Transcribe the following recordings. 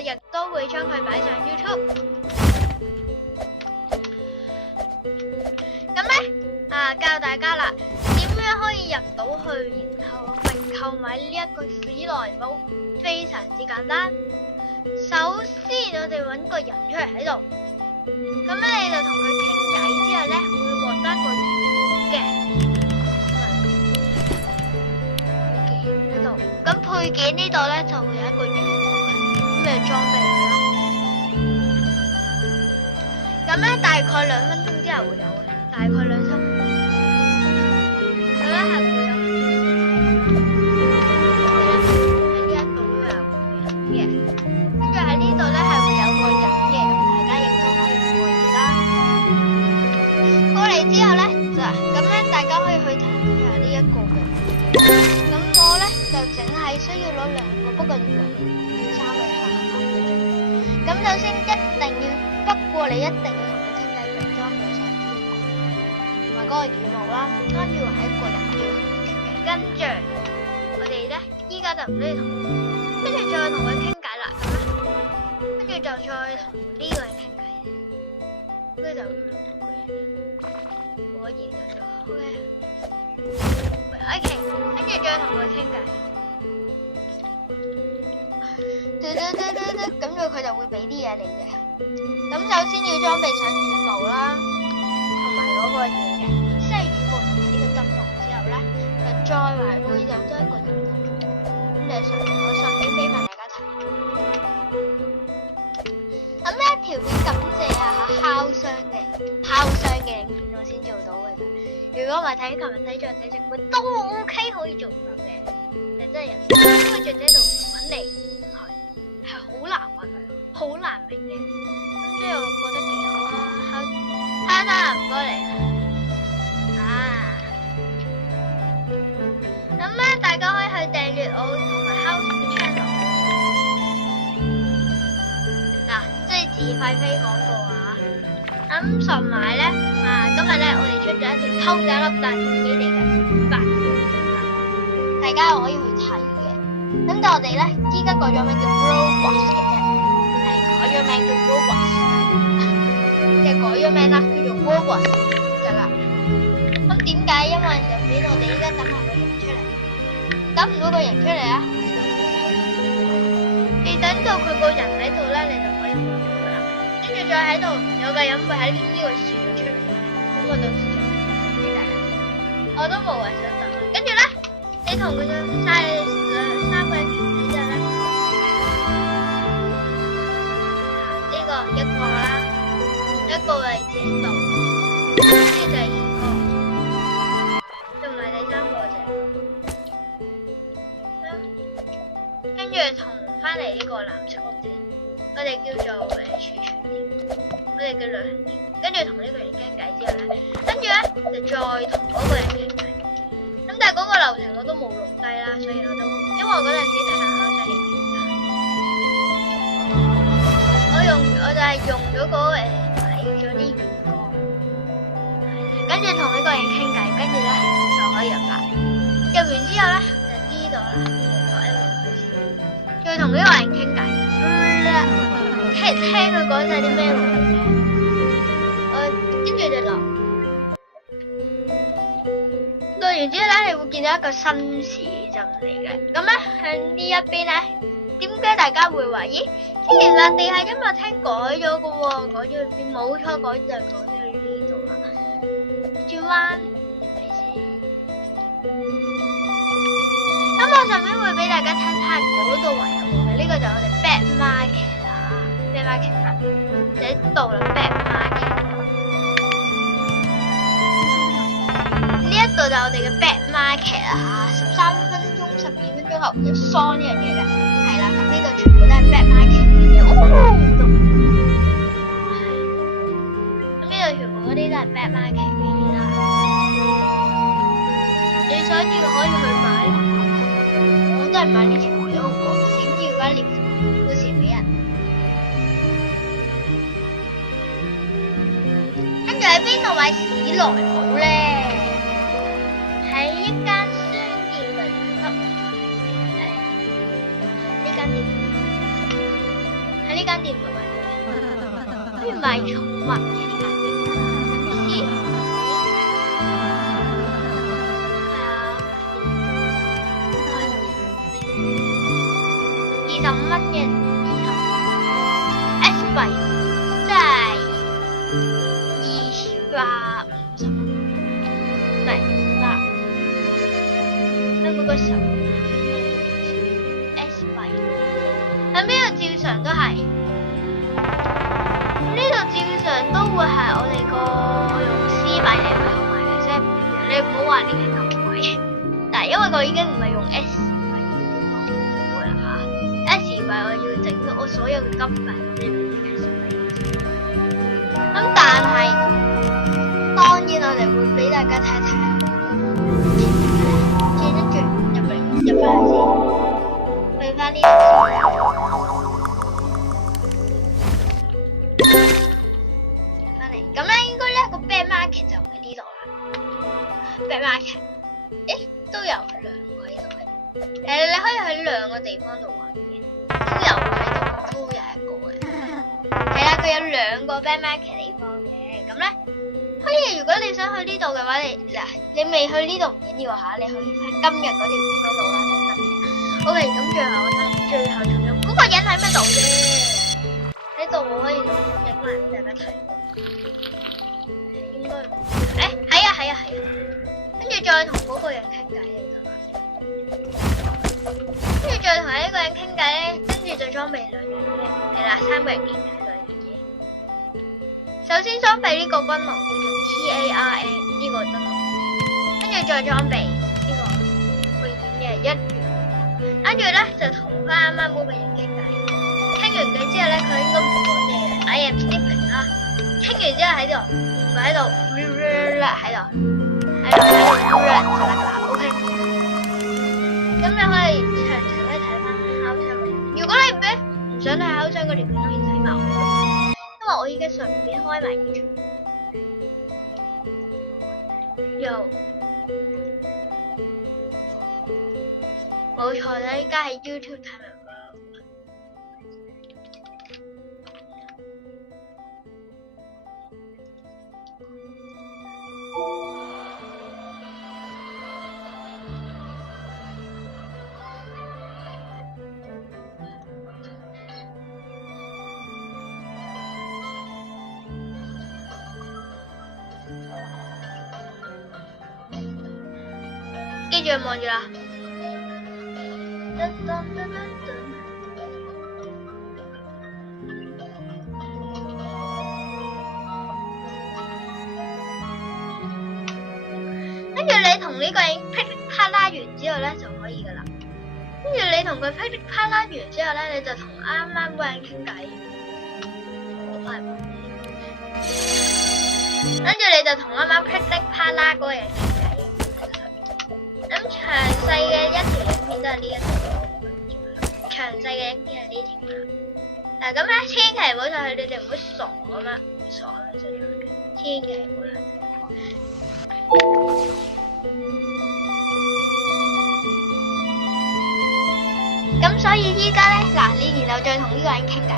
我亦都會將佢擺上 YouTube。咁咧教大家啦，點樣可以入到去，然後並購買呢一個史萊姆，非常之簡單。首先我哋揾個人出嚟喺度，咁咧你就同佢傾偈之後咧，會獲得一個配件呢度。咁配件呢度咧就會有一個羽毛嘅，咁你就裝備佢啦。咁咧大概2分鐘之後會有嘅，大概2-3分鐘。咁咧係會有。需要攞2個，不過要3個人咁首先不過你一定要同佢傾偈，並裝備上同埋嗰個羽毛啦，跟住係一個人要同佢傾偈，跟住我哋咧依家就唔需要同佢，跟住再同佢傾偈啦，跟住就再同呢個人傾偈，跟住就果然就做 OK， 跟住再同佢傾偈。咁佢就會俾啲嘢你嘅。咁首先要裝備上羽毛啦，同埋嗰個嘢嘅，即係羽毛同埋呢個燈籠之後咧，就再埋會有多一個人。咁我順便俾埋大家睇。咁呢一條片感謝烤箱嘅影片我先做到嘅啫。如果唔係睇琴日睇雀仔直播都 OK 可以做唔到嘅，就真係因為雀仔度揾嚟。係好難揾佢，好難明嘅。咁所以我覺得幾好啊。哈哈，唔該你咁咧，大家可以去訂閱我同埋 House 嘅 channel。即係自費非廣告啊。咁同埋咧，今日咧我哋出咗一條偷仔粒大自己哋嘅8個，大家可以去睇嘅。咁但係我哋咧，依家改咗名叫 Roblox 嘅啫，係改咗名叫 Roblox， 即係改咗名啦，叫做 Roblox 㗎啦。咁點解？因為入邊我哋依家等下個人出嚟，等唔到個人出嚟啊！你等到佢個人喺度咧，你就可以放咗㗎啦。跟住再喺度有個人會喺呢個樹度出嚟，咁我到時就俾大家。我都無謂想等佢。跟住咧，你同佢就晒3個人傾偈之後咧，一個啦，一個係這度，呢第2個，仲唔係第3個啫。跟住同翻嚟呢個藍色屋仔，我哋叫做儲存店，我哋叫旅行店。跟住同呢個人傾偈之後咧，跟住咧就再同嗰個人傾偈。咁但係嗰個流程我都冇錄低啦，所以我都因為我嗰陣時就想考上影片㗎，我就係用咗嗰睇咗啲魚缸，跟住同呢個人傾偈，跟住咧就可以入啦。入完之後咧就呢度啦，再同呢個人傾偈，聽佢講晒啲咩話嘅，跟住就落。落完之後咧，你會見到一個新市鎮嚟嘅。咁咧向呢一邊咧，點解大家會話咦？天然爛地係因為聽改咗嘅喎，改咗去邊？冇錯，改咗去呢度啦。轉彎嚟先。咁我順便會俾大家睇睇嗰度還有冇嘅。呢個就係我哋 Back Market 啦 ，Back Market 啦，就喺度啦 ，Back Market。呢一度就係我哋嘅 Back Market 啊，13分鐘、12分鐘後有桑呢樣嘢嘅，係啦，咁呢度全部都係 Back Market 嘅嘢，咁呢度全部嗰啲都係 Back Market 嘅嘢啦，你想要可以去買，我都係買呢條魚好過，閃耀嗰一條到時俾人。跟住喺邊度買史萊姆咧？喺一間商店嚟執，呢間店。間店唔係賣呢啲，好似賣寵物嘅呢間店。等先，係啊，25蚊嘅25S 幣，即係250蚊，唔係3，每個10。喺邊度照常都係，呢度照常都會係我哋個用C幣嚟去買嘅，即係你唔好話呢啲咁貴。但係因為佢已經唔係用 S 幣嘅啦嚇 ，S 幣我要整到我所有嘅金幣都要用 S 幣。咁但係當然我哋會俾大家睇睇下，跟住入翻去先，去翻呢度先。咁咧，應該咧個 bear market 就唔喺呢度啦。bear market， 都有2個喺度嘅。你可以喺2個地方度揾嘅，都有喺度，都有一個嘅。係啦，佢有2個 bear market 地方嘅。咁咧，可以如果你想去呢度嘅話，你未去呢度唔緊要嚇，你去翻今日嗰條嗰度啦就得嘅。OK，咁最後仲有嗰個人喺乜度啫？喺度我可以影埋俾大家睇。應該係啊，跟住再同嗰個人傾偈就得啦。跟住再同呢個人傾偈咧，跟住就裝備2樣嘢，係啦，3個人傾偈2樣嘢。首先裝備呢個軍龍叫做 TARN 呢個軍龍，跟住再裝備呢個會演嘅1元，跟住咧就同翻啱啱嗰個人傾偈。傾完偈之後咧，佢應該唔講嘢嘅 ，I am sleeping 啦。傾完之後喺度，佢喺度，OK。咁你可以長長咧睇翻考場嗰條。如果你唔想睇考場嗰條片，可以睇埋我，因為我依家順便開埋 YouTube。冇錯啦，依家喺 YouTube 睇埋。記住望住啦。跟住你同呢個人噼里啪啦完之後咧就可以噶啦。跟住你同佢噼里啪啦完之後咧，你就同啱啱嗰個人傾偈。跟住你就同啱啱噼里啪啦嗰個人傾偈。咁詳細嘅一條影片都係呢一條，詳細嘅影片係呢條啦。嗱咁咧，千祈唔好上去，你哋唔好傻啊嘛，傻啦真係，千祈唔好上去。咁所以依家咧，嗱你然後再同呢個人傾偈，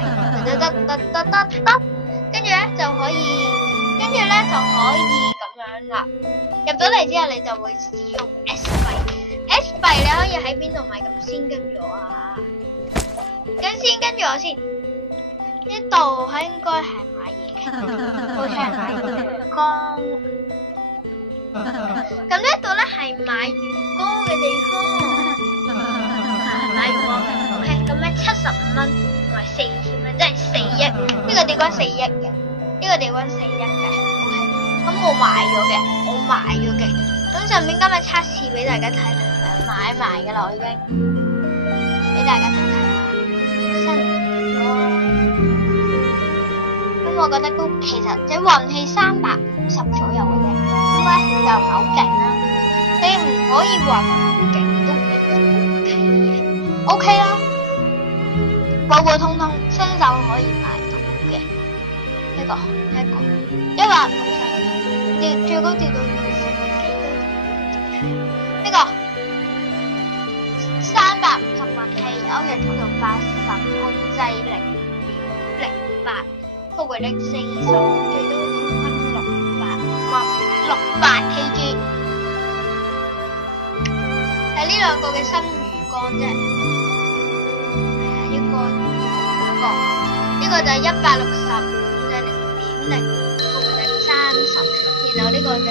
跟住咧就可以，咁樣啦。入咗嚟之後，你就會使用 S 幣。S 幣你可以喺邊度買？咁先跟住我啊！咁先跟住我先。呢度應該係買嘢嘅，好似係買魚缸。咁呢度咧係買魚缸嘅地方，買魚缸嘅。OK， 咁咧75蚊同埋4000蚊，即係4億。呢個地方4億嘅，呢個地方4億嘅。OK， 咁我買咗嘅。咁上面今日測試俾大家睇睇，買埋嘅啦，我已經俾大家睇睇啦。新咁我覺得都其實即係運氣350左右嘅啫，咁咧又唔係好勁啦。你唔可以話佢勁都唔 OK 啦，普普通通新手可以買到嘅一個150上最高跌到呢個350運氣，歐日速度80，控制力08，復活力40，最多分68 kg。係呢兩個嘅新魚缸啫，係啊，一個兩個，呢個就係160，就係0.0，復活力30，然後呢個就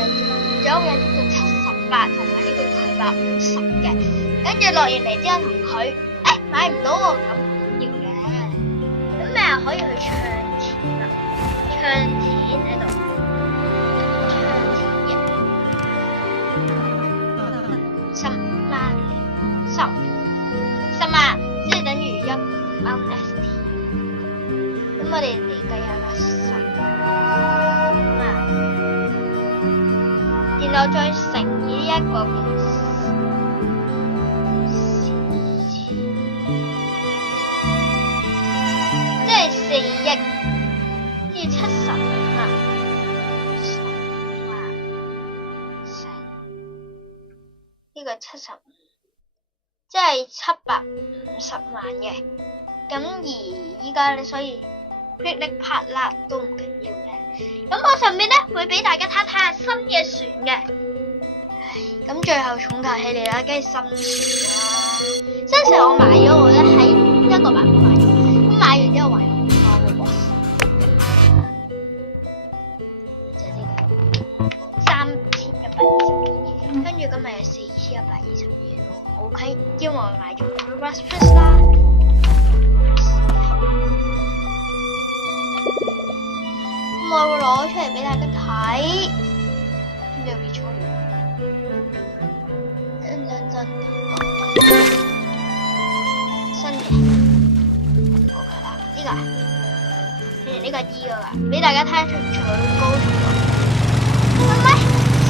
左嘅呢個78，同埋呢個250嘅，跟住落完嚟之後同佢，買唔到喎，咁唔緊要嘅，咁咩可以去唱錢啊？唱錢喺度，唱錢嘅10萬，即係等於1 USD。咁我哋嚟計下啦，10萬，然後再乘以一個嘅。4億要70萬，10萬乘呢個75，即係750萬嘅。咁而依家咧，所以噼里啪啦都唔緊要嘅。咁我上面咧會俾大家睇下新嘅船嘅。咁最後重頭戲嚟啦，梗係新船啦。新船我買咗，我咧喺一個版本買咗，咁買完之後還有。就呢個3120，跟住今日有4120咯。OK， 因為我買咗 Reverse Plus 啦。咁我會攞出嚟俾大家睇。呢度結束了。新嘅。OK 啦，呢個。呢個2個啦，俾大家睇出最高程度，係咪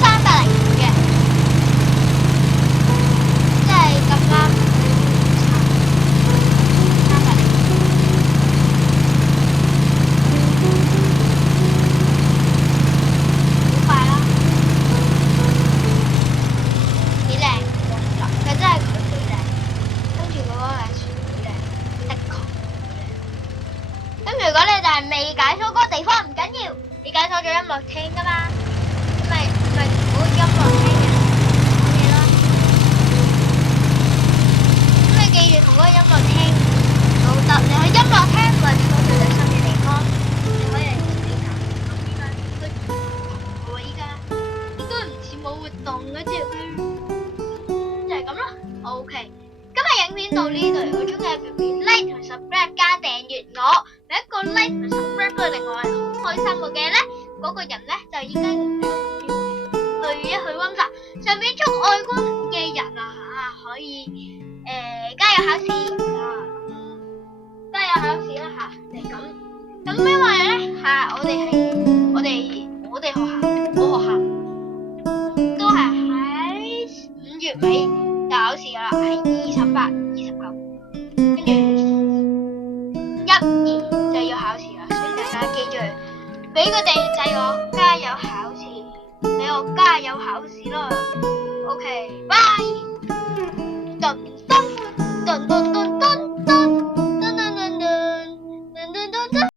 305嘅？即係咁啱305，好快啦，幾靚，佢真係佢幾靚，跟住嗰個係幾靚，的確。咁如果你就係未解鎖嗰個地方唔緊要，你解鎖咗音樂廳噶嘛，咪嗰個音樂廳嘅嘢咯。咁你記住同嗰個音樂廳好得，你去音樂廳咪坐最開心嘅地方，你可以嚟自己行。咁依家應該唔似冇活動嘅啫，就係咁咯。OK， 今日影片到呢度，如果中意嘅片 like 同 subscribe 加訂閱我。一個 like 同 subscribe 都令我係好開心嘅咧，嗰個人咧就應該去溫莎，上邊祝愛官嘅人可以加油考試加油考試啦就係咁因為咧我哋學校都係喺5月尾就考試噶啦，係28、29，跟住1、2。就要考試啦，所以大家記住俾個訂閱掣我，加油考試，俾我加油考試啦。OK， bye。